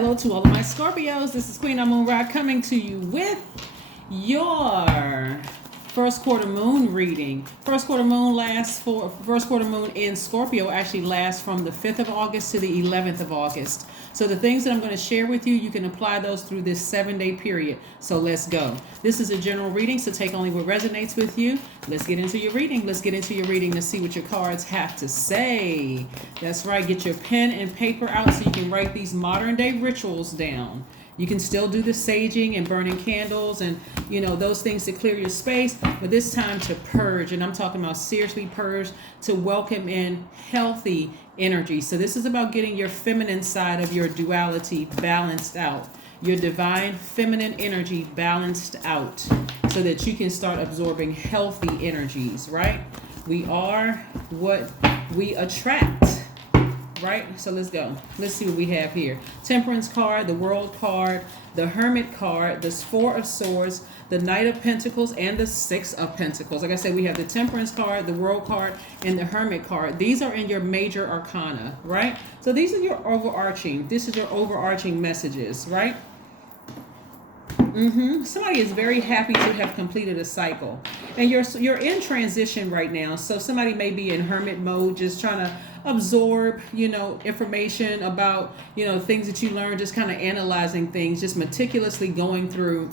Hello to all of my Scorpios. This is Queen Amun Ra coming to you with your first quarter moon reading. First quarter moon in Scorpio actually lasts from the 5th of August to the 11th of August. So the things that I'm going to share with you, you can apply those through this 7-day period. So let's go. This is a general reading, so take only what resonates with you. Let's get into your reading. Let's get into your reading to see what your cards have to say. That's right. Get your pen and paper out so you can write these modern day rituals down. You can still do the saging and burning candles and, those things to clear your space. But this time to purge, and I'm talking about seriously purge, to welcome in healthy energy. So this is about getting your feminine side of your duality balanced out. Your divine feminine energy balanced out so that you can start absorbing healthy energies, right? We are what we attract. Right? So let's go. Let's see what we have here. Temperance card, the World card, the Hermit card, the Four of Swords, the Knight of Pentacles, and the Six of Pentacles. Like I said, we have the Temperance card, the World card, and the Hermit card. These are in your major arcana, right? So these are your overarching. This is your overarching messages, right? Somebody is very happy to have completed a cycle, and you're in transition right now. So somebody may be in hermit mode, just trying to absorb, information about, things that you learned, just kind of analyzing things, just meticulously going through,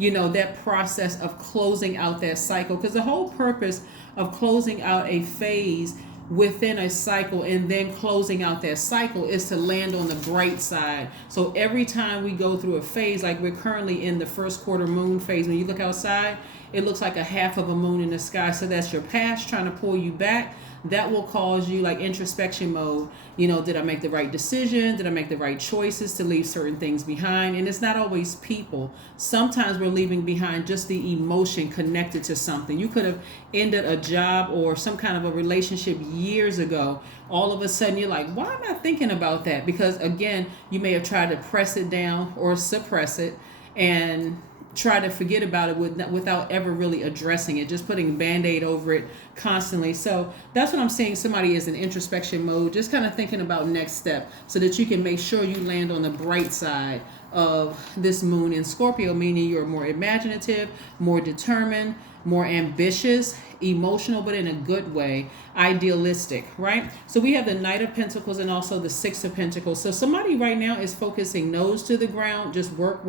that process of closing out that cycle. Because the whole purpose of closing out a phase within a cycle and then closing out that cycle is to land on the bright side. So every time we go through a phase, like we're currently in the first quarter moon phase, when you look outside, it looks like a half of a moon in the sky. So that's your past trying to pull you back. That will cause you like introspection mode. Did I make the right decision? Did I make the right choices to leave certain things behind? And it's not always people. Sometimes we're leaving behind just the emotion connected to something. You could have ended a job or some kind of a relationship years ago. All of a sudden you're like, why am I thinking about that? Because again, you may have tried to press it down or suppress it and try to forget about it without ever really addressing it, just putting Band-Aid over it constantly. So that's what I'm saying. Somebody is in introspection mode, just kind of thinking about next step so that you can make sure you land on the bright side of this moon in Scorpio, meaning you're more imaginative, more determined, more ambitious, emotional, but in a good way, idealistic, right? So we have the Knight of Pentacles and also the Six of Pentacles. So somebody right now is focusing nose to the ground, just work.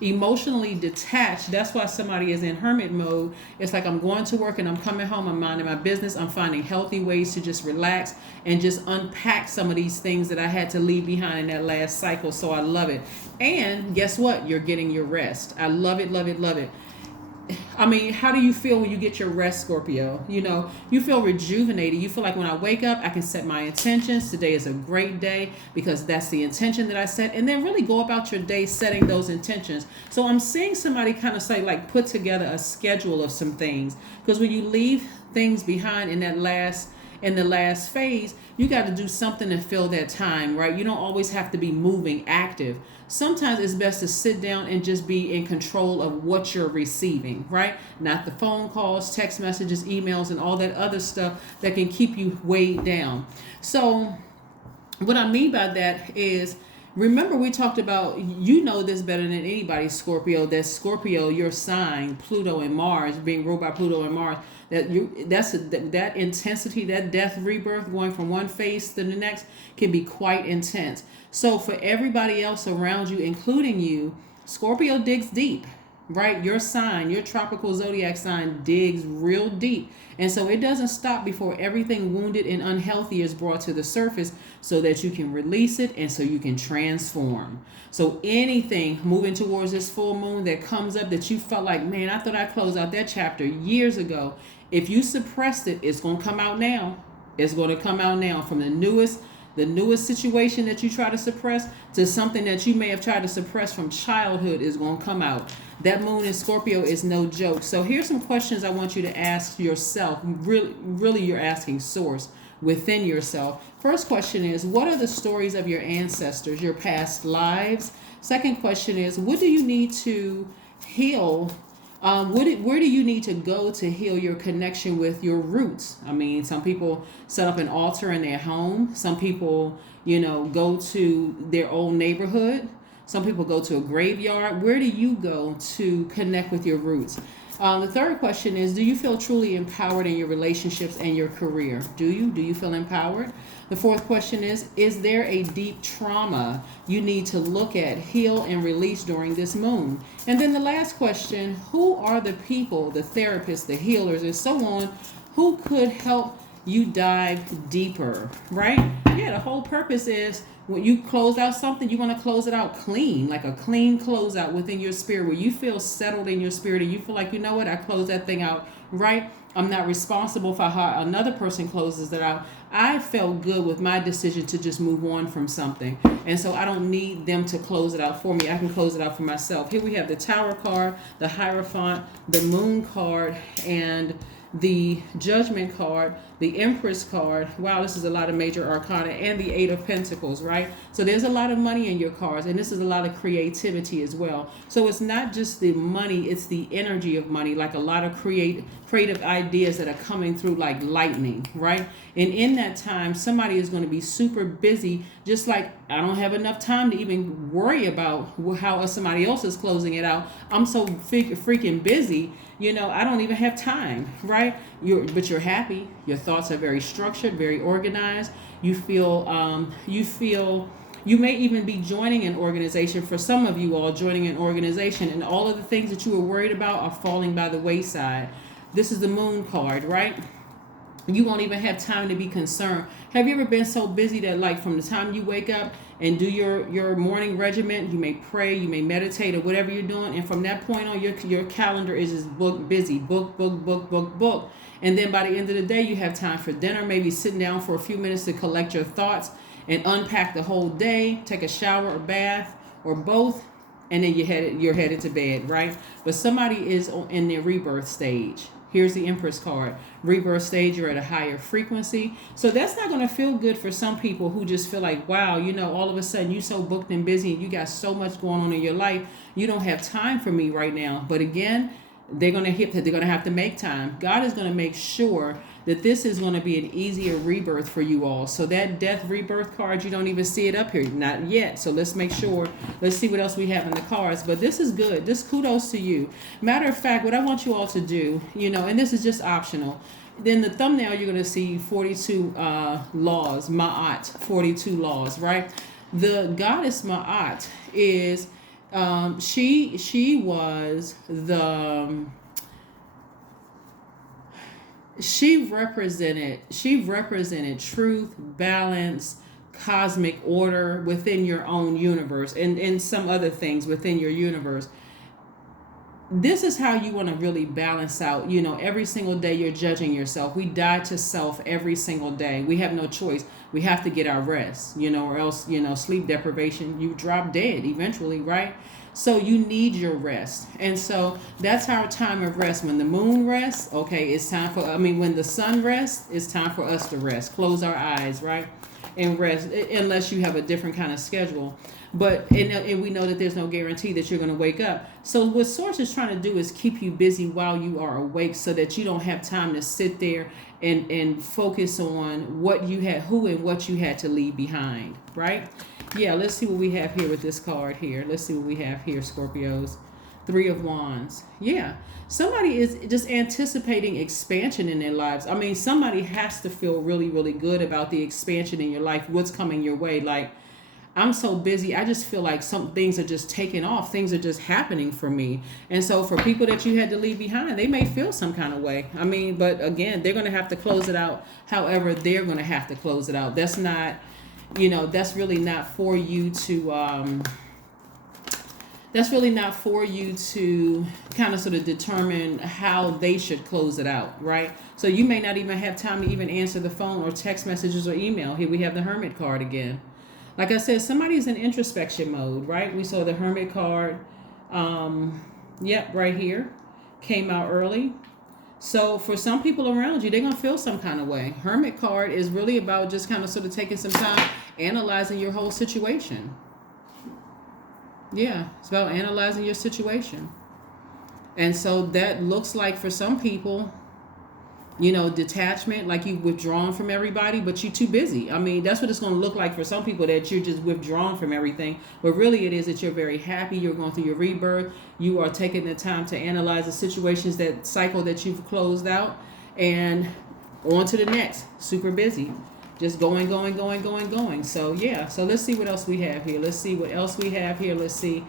Emotionally detached. That's why somebody is in hermit mode. It's like I'm going to work and I'm coming home, I'm minding my business, I'm finding healthy ways to just relax and just unpack some of these things that I had to leave behind in that last cycle. So I love it. And guess what? You're getting your rest. I love it. I mean, how do you feel when you get your rest, Scorpio? You feel rejuvenated. You feel like when I wake up, I can set my intentions. Today is a great day because that's the intention that I set. And then really go about your day setting those intentions. So I'm seeing somebody kind of say, like, put together a schedule of some things. Because when you leave things behind in the last phase, you got to do something to fill that time, right? You don't always have to be moving, active. Sometimes it's best to sit down and just be in control of what you're receiving, right? Not the phone calls, text messages, emails, and all that other stuff that can keep you weighed down. So what I mean by that is, remember we talked about, this better than anybody, Scorpio, that Scorpio, your sign, Pluto and Mars, being ruled by Pluto and Mars, that intensity, that death rebirth going from one phase to the next can be quite intense. So for everybody else around you, including you, Scorpio digs deep, right? Your sign, your tropical zodiac sign digs real deep. And so it doesn't stop before everything wounded and unhealthy is brought to the surface so that you can release it and so you can transform. So anything moving towards this full moon that comes up that you felt like, man, I thought I closed out that chapter years ago. If you suppressed it, it's going to come out now. It's going to come out now from the newest situation that you try to suppress to something that you may have tried to suppress from childhood is going to come out. That moon in Scorpio is no joke. So here's some questions I want you to ask yourself. Really you're asking source within yourself. First question is, what are the stories of your ancestors, your past lives? Second question is, what do you need to heal Where do you need to go to heal your connection with your roots? I mean, some people set up an altar in their home. Some people, go to their old neighborhood. Some people go to a graveyard. Where do you go to connect with your roots? The third question is, do you feel truly empowered in your relationships and your career? Do you? Do you feel empowered? The fourth question is there a deep trauma you need to look at, heal, and release during this moon? And then the last question, who are the people, the therapists, the healers, and so on, who could help you dive deeper, right? Yeah, the whole purpose is when you close out something, you want to close it out clean, like a clean closeout within your spirit where you feel settled in your spirit and you feel like, you know what, I closed that thing out right. I'm not responsible for how another person closes it out. I felt good with my decision to just move on from something. And so I don't need them to close it out for me. I can close it out for myself. Here we have the Tower card, the Hierophant, the Moon card, and the Judgment card, the Empress card. Wow, this is a lot of major arcana, and the Eight of Pentacles, right? So there's a lot of money in your cards, and this is a lot of creativity as well. So it's not just the money, it's the energy of money, like a lot of creative ideas that are coming through like lightning, right? And in that time, somebody is going to be super busy, just like I don't have enough time to even worry about how somebody else is closing it out. I'm so freaking busy. I don't even have time, right? But you're happy. Your thoughts are very structured, very organized. You may even be joining an organization. For some of you all, joining an organization, and all of the things that you were worried about are falling by the wayside. This is the Moon card, right? You won't even have time to be concerned. Have you ever been so busy that like from the time you wake up and do your morning regimen, you may pray, you may meditate, or whatever you're doing, and from that point on your calendar is just busy, book. And then by the end of the day, you have time for dinner, maybe sitting down for a few minutes to collect your thoughts and unpack the whole day, take a shower or bath or both, and then you're headed to bed, right? But somebody is in their rebirth stage. Here's the Empress card. Rebirth stage, you're at a higher frequency. So that's not going to feel good for some people who just feel like, wow, all of a sudden you're so booked and busy and you got so much going on in your life. You don't have time for me right now. But again, they're going to have to make time. God is going to make sure that this is going to be an easier rebirth for you all. So that death rebirth card, you don't even see it up here. Not yet. So let's make sure. Let's see what else we have in the cards. But this is good. This kudos to you. Matter of fact, what I want you all to do, and this is just optional. Then the thumbnail, you're going to see 42 laws, Ma'at, 42 laws, right? The goddess Ma'at is, she was the... She represented truth, balance, cosmic order within your own universe, and some other things within your universe. This is how you want to really balance out. Every single day you're judging yourself. We die to self every single day. We have no choice. We have to get our rest, or else, sleep deprivation, you drop dead eventually, right? So you need your rest. And so that's our time of rest. When the moon rests, okay, it's time when the sun rests, it's time for us to rest. Close our eyes, right? And rest, unless you have a different kind of schedule. But, and we know that there's no guarantee that you're going to wake up. So what Source is trying to do is keep you busy while you are awake so that you don't have time to sit there and focus on what you had, who and what you had to leave behind, right? Yeah, let's see what we have here with this card here. Let's see what we have here, Scorpios. Three of Wands. Yeah. Somebody is just anticipating expansion in their lives. I mean, somebody has to feel really, really good about the expansion in your life, what's coming your way. Like, I'm so busy. I just feel like some things are just taking off. Things are just happening for me. And so for people that you had to leave behind, they may feel some kind of way. I mean, but again, they're going to have to close it out. However, they're going to have to close it out. That's not, that's really not for you to, that's really not for you to kind of sort of determine how they should close it out, right? So you may not even have time to even answer the phone or text messages or email. Here we have the Hermit card again. Like I said, somebody's in introspection mode, right? We saw the Hermit card, right here, came out early. So for some people around you, they're going to feel some kind of way. Hermit card is really about just kind of sort of taking some time, analyzing your whole situation. Yeah, it's about analyzing your situation. And so that looks like for some people, detachment, like you withdrawn from everybody, but you're too busy. I mean, that's what it's going to look like for some people, that you're just withdrawn from everything. But really it is that you're very happy. You're going through your rebirth. You are taking the time to analyze the situations, that cycle that you've closed out, and on to the next. Super busy. Just going. So yeah, so let's see what else we have here. Let's see what else we have here.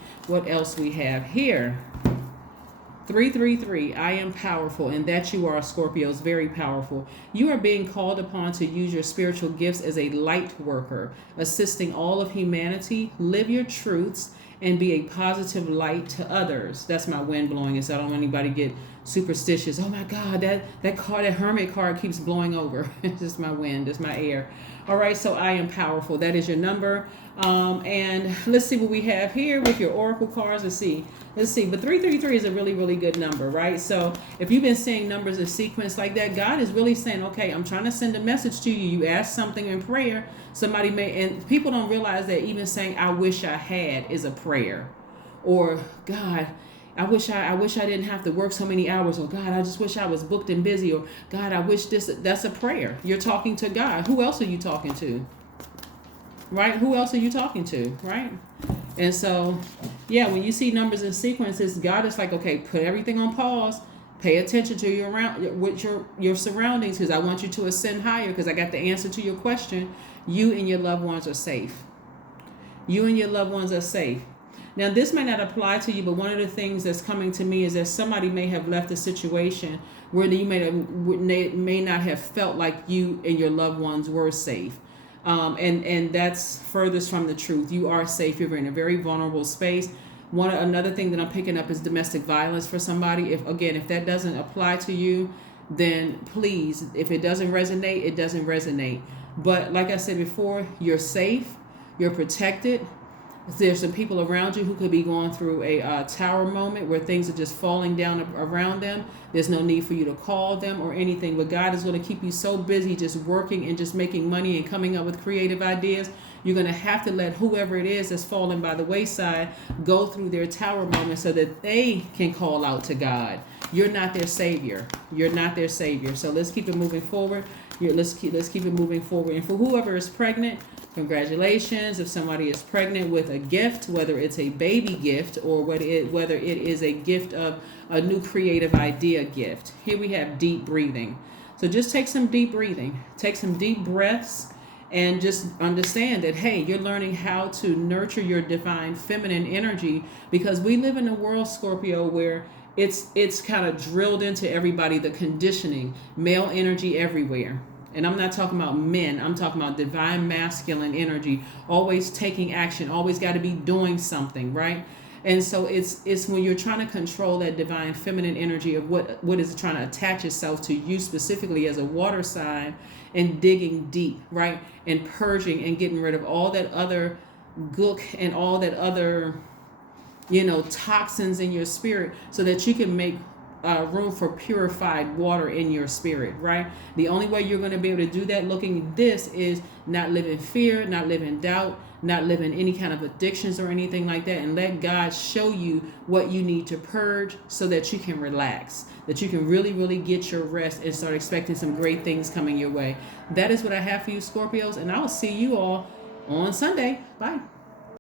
333, I am powerful, and that you are, Scorpios, very powerful. You are being called upon to use your spiritual gifts as a light worker, assisting all of humanity. Live your truths and be a positive light to others. That's my wind blowing, so I don't want anybody to get superstitious. Oh my God, that card, that hermit card keeps blowing over. It's just my wind, it's my air. All right, so I am powerful. That is your number. And let's see what we have here with your oracle cards. Let's see. But 333 is a really, really good number, right? So if you've been seeing numbers in sequence like that, God is really saying, okay, I'm trying to send a message to you. You ask something in prayer. Somebody may, and people don't realize that even saying, I wish I had, is a prayer. Or, God, I wish I didn't have to work so many hours. Or, God, I just wish I was booked and busy. Or, God, I wish this. That's a prayer. You're talking to God. Who else are you talking to? Right? Who else are you talking to? Right? And so, yeah, when you see numbers in sequences, God is like, okay, put everything on pause. Pay attention to your surroundings, because I want you to ascend higher, because I got the answer to your question. You and your loved ones are safe. You and your loved ones are safe. Now, this may not apply to you, but one of the things that's coming to me is that somebody may have left a situation where you may not have felt like you and your loved ones were safe. And that's furthest from the truth. You are safe. You're in a very vulnerable space. Another thing that I'm picking up is domestic violence for somebody. If that doesn't apply to you, then please, if it doesn't resonate, it doesn't resonate. But like I said before, you're safe. You're protected. There's some people around you who could be going through a tower moment where things are just falling down around them. There's no need for you to call them or anything, but God is going to keep you so busy just working and just making money and coming up with creative ideas. You're going to have to let whoever it is that's falling by the wayside go through their tower moment so that they can call out to God. You're not their savior. You're not their savior. So let's keep it moving forward. Let's keep it moving forward. And for whoever is pregnant, congratulations. If somebody is pregnant with a gift, whether it's a baby gift or whether it is a gift of a new creative idea gift. Here we have deep breathing. So just take some deep breathing. Take some deep breaths and just understand that, hey, you're learning how to nurture your divine feminine energy, because we live in a world, Scorpio, where it's kind of drilled into everybody, the conditioning, male energy everywhere. And I'm not talking about men. I'm talking about divine masculine energy, always taking action, always got to be doing something, right? And so it's when you're trying to control that divine feminine energy of what is trying to attach itself to you specifically as a water sign, and digging deep, right? And purging and getting rid of all that other gook and all that other, toxins in your spirit, so that you can make room for purified water in your spirit, right? The only way you're going to be able to do that looking this is not live in fear, not live in doubt, not live in any kind of addictions or anything like that, and let God show you what you need to purge so that you can relax, that you can really, really get your rest and start expecting some great things coming your way. That is what I have for you, Scorpios, and I will see you all on Sunday. Bye.